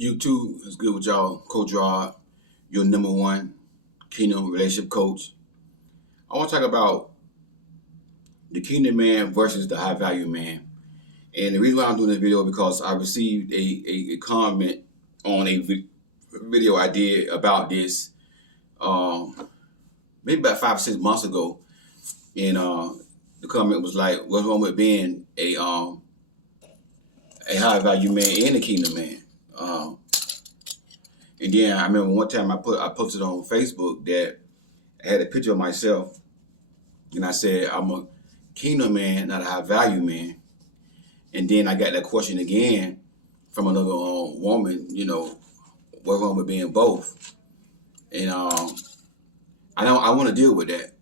YouTube is good with y'all. Coach Rod, your number one kingdom relationship coach. I want to talk about the kingdom man versus the high value man. And the reason why I'm doing this video is because I received a comment on a video I did about this maybe about 5 or 6 months ago. And the comment was like, what's wrong with being a high value man and a kingdom man? And then I remember one time I posted on Facebook that I had a picture of myself, and I said I'm a kingdom man, not a high value man. And then I got that question again from another woman, what's wrong with being both? And I want to deal with that.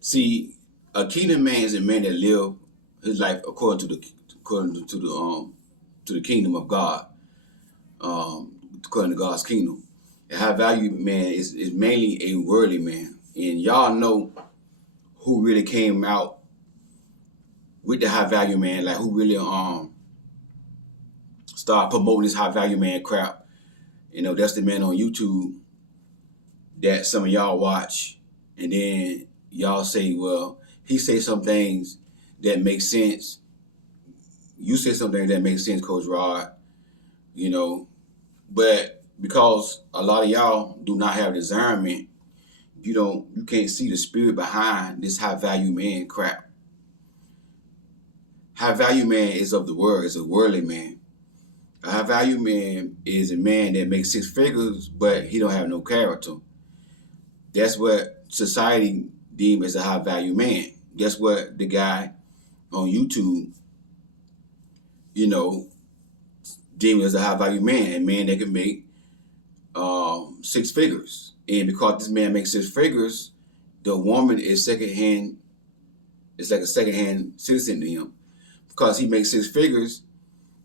See, a kingdom man is a man that live his life according to the kingdom of God, according to God's kingdom. A high value man is mainly a worldly man, and y'all know who really came out with the high value man, like who really started promoting this high value man crap. That's the man on YouTube that some of y'all watch, and then y'all say, well, he say some things that make sense. You say something that makes sense, Coach Rod, but because a lot of y'all do not have discernment, you can't see the spirit behind this high value man crap. High value man is of the world, is a worldly man. A high value man is a man that makes 6 figures, but he don't have no character. That's what society deems as a high value man. That's what the guy on YouTube, deemed as a high value man, a man that can make 6 figures. And because this man makes 6 figures, the woman is secondhand. It's like a secondhand citizen to him. Because he makes 6 figures,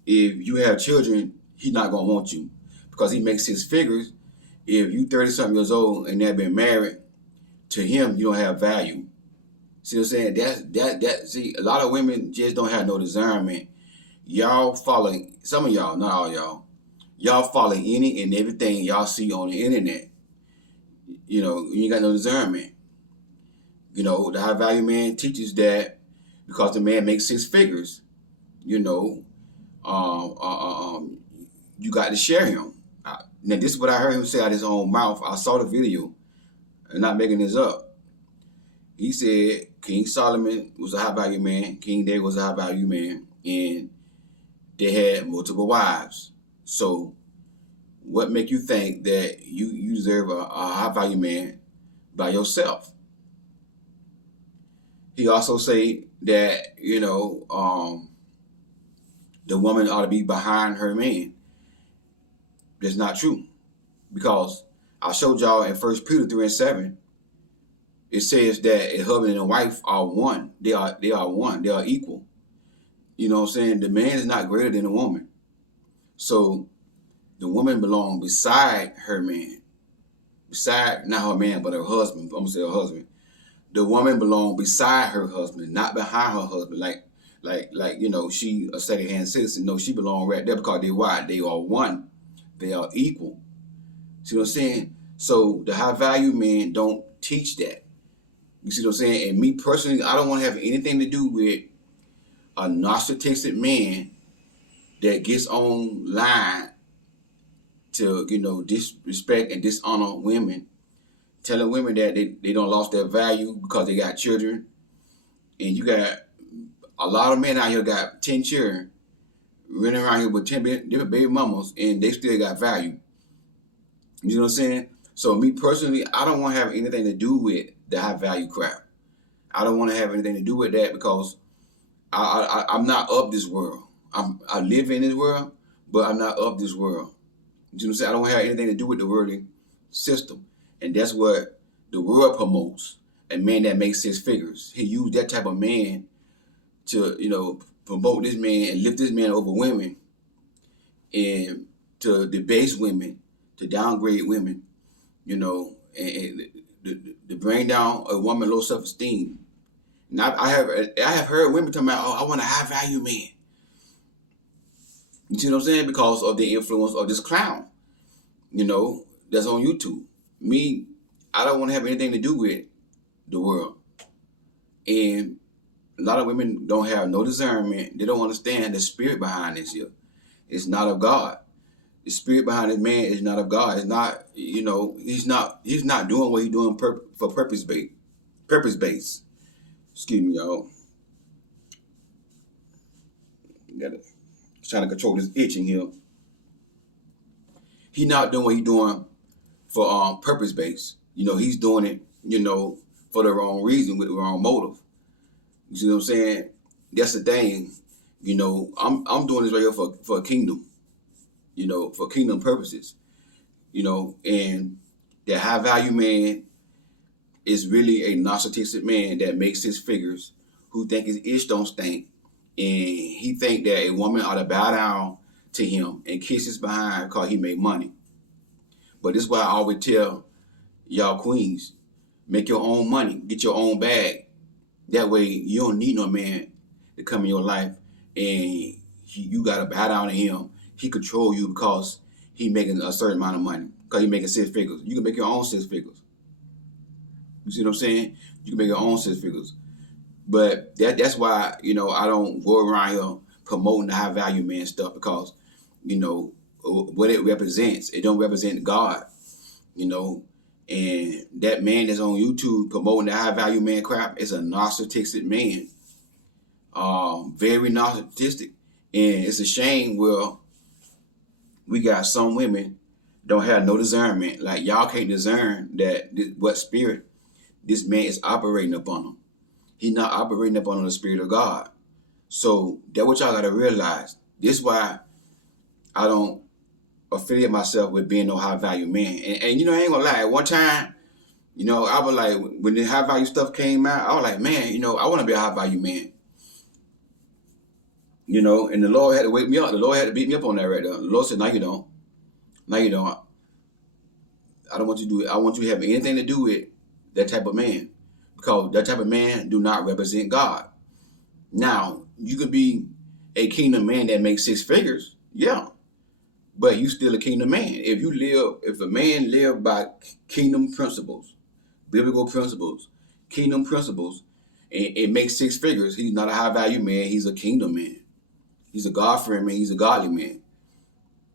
if you have children, he's not gonna want you. Because he makes 6 figures, if you 30-something years old and never been married, to him you don't have value. See what I'm saying? See, a lot of women just don't have no discernment. Y'all follow, some of y'all, not all y'all follow any and everything y'all see on the internet. You ain't got no discernment. The high value man teaches that because the man makes 6 figures, you got to share him. Now, this is what I heard him say out of his own mouth. I saw the video. I'm not making this up. He said King Solomon was a high value man, King David was a high value man, and they had multiple wives. So what make you think that you deserve a high value man by yourself? He also say that, the woman ought to be behind her man. That's not true. Because I showed y'all in 1 Peter 3:7, it says that a husband and a wife are one. They are one. They are equal. You know what I'm saying? The man is not greater than the woman. So the woman belongs beside her man. Beside, not her man, but her husband. I'm going to say her husband. The woman belongs beside her husband, not behind her husband. Like she a secondhand citizen. No, she belongs right there because they're why? They are one. They are equal. See what I'm saying? So the high value men don't teach that. You see what I'm saying? And me personally, I don't want to have anything to do with a narcissistic man that gets online to, disrespect and dishonor women, telling women that they don't lost their value because they got children. And you got a lot of men out here got 10 children running around here with 10 different baby mamas, and they still got value. You know what I'm saying? So me personally, I don't want to have anything to do with the high value crap. I don't want to have anything to do with that because I'm not of this world. I live in this world, but I'm not of this world. You know what I'm saying? I don't have anything to do with the worldly system. And that's what the world promotes. A man that makes 6 figures. He used that type of man to, promote this man and lift this man over women and to debase women, to downgrade women, and to bring down a woman low self-esteem. Now I have heard women talking about, oh, I want a high value man. You see what I'm saying? Because of the influence of this clown, that's on YouTube. Me, I don't want to have anything to do with the world. And a lot of women don't have no discernment. They don't understand the spirit behind this here. It's not of God. The spirit behind this man is not of God. It's not, he's not doing what he's doing for purpose based. Purpose based. Excuse me, y'all. Gotta trying to control this itching here. He's not doing what he's doing for purpose based. He's doing it, for the wrong reason with the wrong motive. You see what I'm saying? That's the thing. I'm doing this right here for a kingdom. For kingdom purposes. And that high value man is really a narcissistic man that makes his figures, who think his itch don't stink, and he think that a woman ought to bow down to him and kiss his behind because he make money. But this is why I always tell y'all queens, make your own money, get your own bag. That way you don't need no man to come in your life and you got to bow down to him. He control you because he making a certain amount of money, because he making 6 figures. You can make your own 6 figures. You see what I'm saying? You can make your own 6 figures. But that's why, I don't go around here promoting the high value man stuff, because, what it represents, it don't represent God, and that man that's on YouTube promoting the high value man crap is a narcissistic man. Very narcissistic. And it's a shame where we got some women don't have no discernment. Like, y'all can't discern what spirit this man is operating upon them. He's not operating upon the spirit of God. So that's what y'all got to realize. This is why I don't affiliate myself with being no high value man. And I ain't gonna lie. At one time, I was like, when the high value stuff came out, I was like, man, I want to be a high value man. And the Lord had to wake me up. The Lord had to beat me up on that right there. The Lord said, no, you don't. No, you don't. I don't want you to do it. I want you to have anything to do with that type of man, because that type of man do not represent God. Now, you could be a kingdom man that makes 6 figures, yeah, but you still a kingdom man. If a man live by kingdom principles, biblical principles, kingdom principles, and it makes 6 figures, he's not a high value man. He's a kingdom man. He's a God-fearing man. He's a godly man.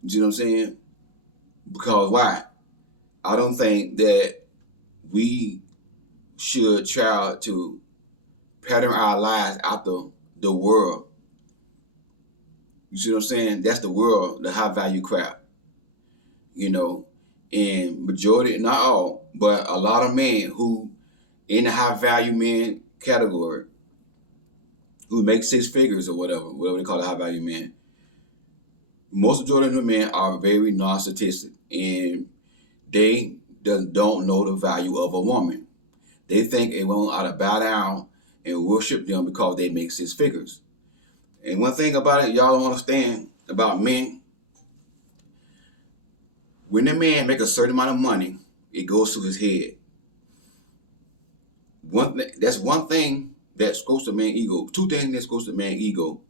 You see what I'm saying? Because why? I don't think that we should try to pattern our lives after the world. You see what I'm saying? That's the world, the high value crap. And majority, not all, but a lot of men who in the high value man category, who make 6 figures or whatever they call a high value man, most majority of the men are very narcissistic, and they don't know the value of a woman. They think a woman ought to bow down and worship them because they make 6 figures. And one thing about it, y'all don't understand about men, when a man make a certain amount of money, it goes to his head. That's one thing that goes to man's ego. 2 things that goes to man's ego: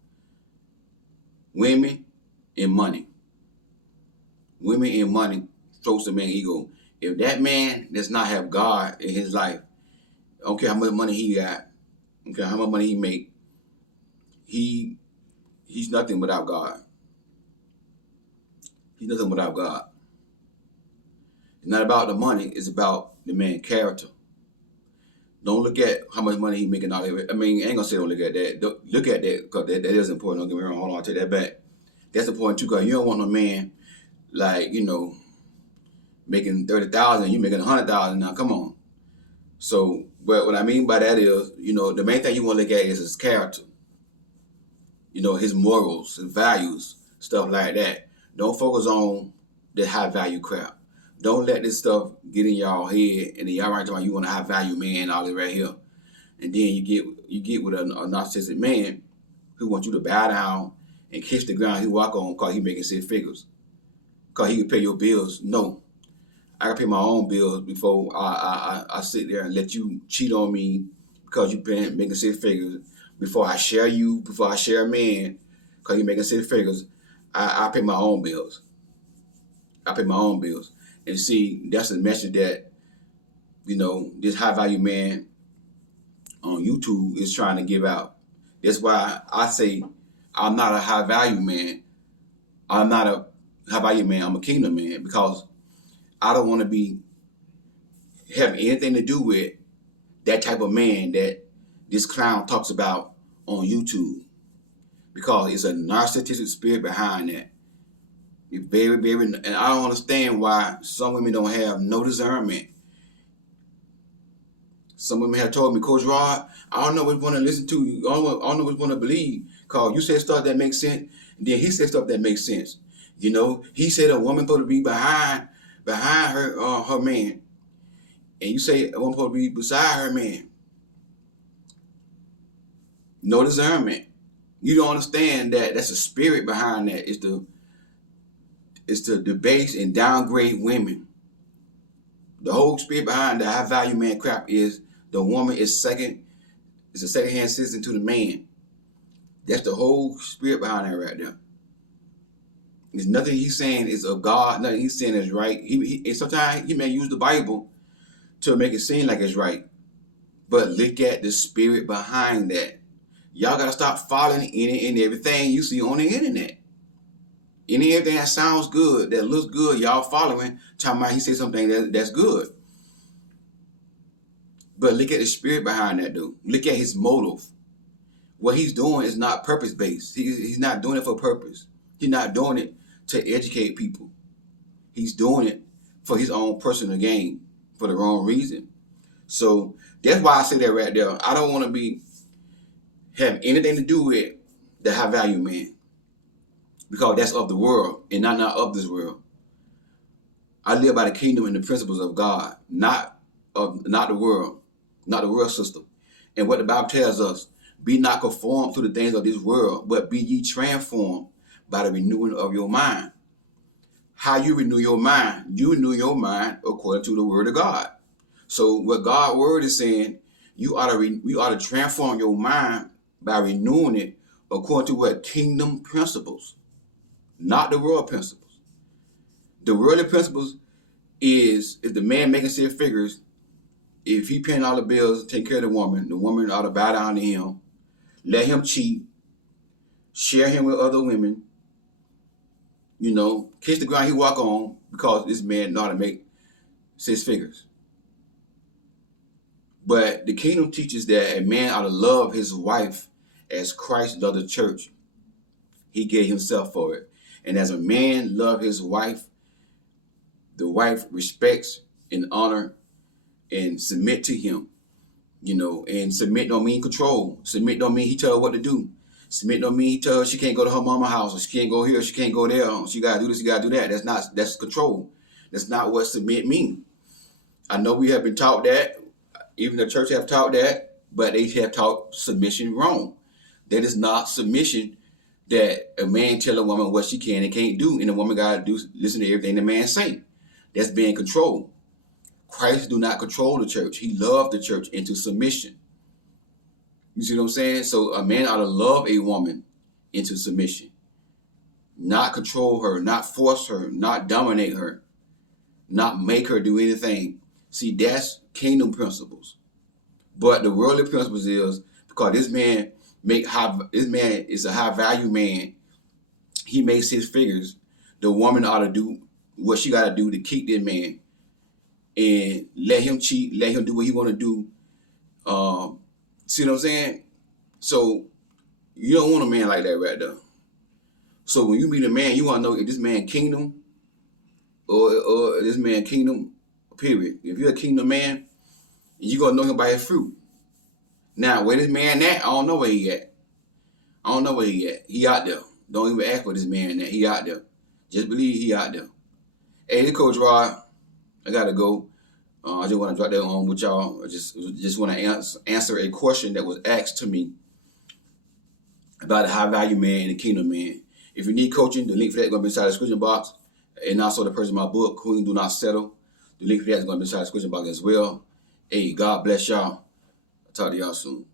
women and money. Women and money goes to man's ego. If that man does not have God in his life, I don't care how much money he got, I don't care how much money he make, he's nothing without God. He's nothing without God. It's not about the money, it's about the man's character. Don't look at how much money he's making out of it. I mean, I ain't gonna say don't look at that. Look at that, because that is important. Don't get me wrong. Hold on, I'll take that back. That's important too, because you don't want no man like, making 30,000, you making 100,000 now. Come on. So, but what I mean by that is, the main thing you want to look at is his character. His morals, his values, stuff like that. Don't focus on the high value crap. Don't let this stuff get in y'all head, and then y'all right talking you want a high value man, all this right here, and then you get with a narcissistic man who wants you to bow down and kiss the ground he walk on because he making 6 figures, because he can pay your bills. No, I can pay my own bills before I sit there and let you cheat on me because you been making 6 figures. Before I share a man because you making 6 figures, I pay my own bills. I pay my own bills. And see, that's a message that, this high value man on YouTube is trying to give out. That's why I say I'm not a high value man. I'm not a high value man. I'm a kingdom man, because I don't want to be having anything to do with that type of man that this clown talks about on YouTube, because it's a narcissistic spirit behind that. It's very, very, and I don't understand why some women don't have no discernment. Some women have told me, Coach Rod, I don't know which one to listen to. I don't know which one to believe. Because you said stuff that makes sense, and then he said stuff that makes sense. He said a woman supposed to be behind her man, and you say a woman supposed to be beside her man. No discernment. You don't understand that that's a spirit behind that. It's to debase and downgrade women. The whole spirit behind the high value man crap is the woman is it's a second-hand citizen to the man. That's the whole spirit behind that right there. There's nothing he's saying is of God, nothing he's saying is right. And sometimes he may use the Bible to make it seem like it's right. But look at the spirit behind that. Y'all got to stop following any and everything you see on the internet. Any everything that sounds good, that looks good, y'all following, talking about he said something that's good. But look at the spirit behind that, dude. Look at his motive. What he's doing is not purpose-based. He's not doing it for purpose. He's not doing it to educate people. He's doing it for his own personal gain, for the wrong reason. So that's why I say that right there. I don't want to have anything to do with the high value man, because that's of the world and not of this world. I live by the kingdom and the principles of God, not the world system. And what the Bible tells us, be not conformed to the things of this world, but be ye transformed by the renewing of your mind. How you renew your mind? You renew your mind according to the word of God. So what God's word is saying, we ought to transform your mind by renewing it according to what? Kingdom principles, not the world principles. The worldly principles is the man making six figures. If he paying all the bills, take care of the woman ought to bow down to him, let him cheat, share him with other women, kiss the ground he walk on, because this man know how to make six figures. But the kingdom teaches that a man ought to love his wife as Christ loved the church. He gave himself for it. And as a man love his wife, the wife respects and honor and submit to him. And submit don't mean control. Submit don't mean he tell her what to do. Submit don't mean he tell her she can't go to her mama's house, or she can't go here, she can't go there. She gotta do this, she gotta do that. That's control. That's not what submit means. I know we have been taught that. Even the church have taught that, but they have taught submission wrong. That is not submission, that a man tell a woman what she can and can't do, and the woman gotta listen to everything the man say. That's being controlled. Christ do not control the church. He loved the church into submission. You see what I'm saying? So a man ought to love a woman into submission. Not control her, not force her, not dominate her, not make her do anything. See, that's kingdom principles. But the worldly principles is, because this man is a high value man, he makes his figures, the woman ought to do what she got to do to keep this man, and let him cheat, let him do what he want to do. See what I'm saying? So you don't want a man like that right there. So when you meet a man, you want to know if this man kingdom or this man kingdom, period. If you're a kingdom man, you're going to know him by his fruit. Now, where this man at, I don't know where he at. He out there. Don't even ask for this man at. He out there. Just believe he out there. Hey, this Coach Rod. I got to go. I just want to drop that on with y'all. I just want to answer a question that was asked to me about a high value man and a kingdom man. If you need coaching, the link for that is going to be inside the description box. And also the person in my book, Queen Do Not Settle. The link for that is going to be inside the description box as well. Hey, God bless y'all. I'll talk to y'all soon.